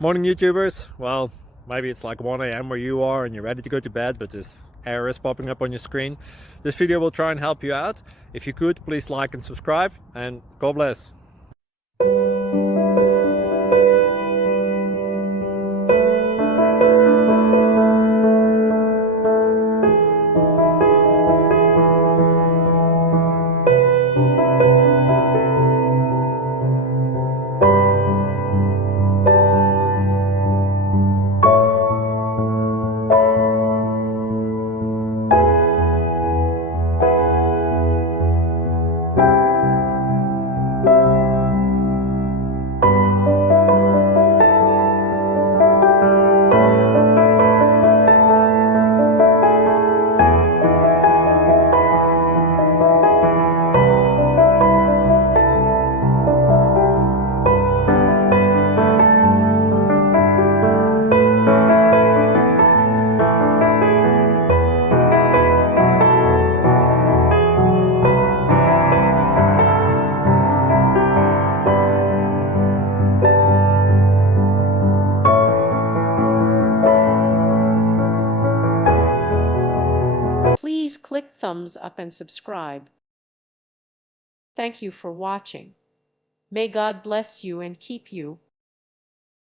Morning YouTubers. Well, maybe it's like 1 a.m. where you are and you're ready to go to bed, but this error is popping up on your screen. This video will try and help you out. If you could, please like and subscribe, and God bless. Please click thumbs up and subscribe. Thank you for watching. May God bless you and keep you.